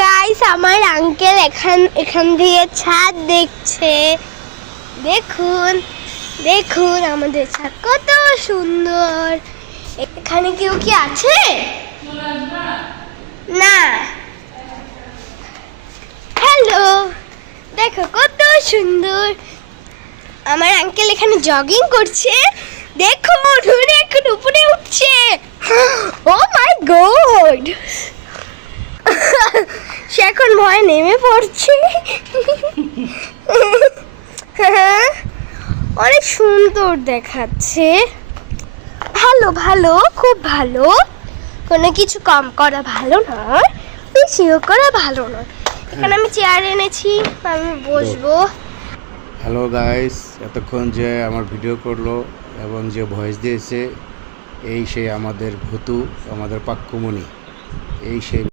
Guys, আমার uncle এখান দিয়ে ছাদ দেখছে। দেখুন দেখুন আমাদের ছাদ কত সুন্দর। এখানে কেউ কি আছে? না। হ্যালো, দেখো কত সুন্দর। আমার আঙ্কেল এখানে জগিং করছে। দেখো উঠুনে এখন উপরে উঠছে। ও মাই গড, সে এখন ভয় নেমে পড়ছে। অনেক সুন্দর দেখাচ্ছে। ভালো ভালো, খুব ভালো। কোনো কিছু কম করা ভালো নয়, বেশিও করা ভালো নয়। এখানে আমি চেয়ার এনেছি, আমি বসবো। হ্যালো গাইস, এতক্ষণ যে আমার ভিডিও করলো এবং যে ভয়েস দিয়েছে এই সেই আমাদের ভূতু, আমাদের পাক্কুমণি, এই সেই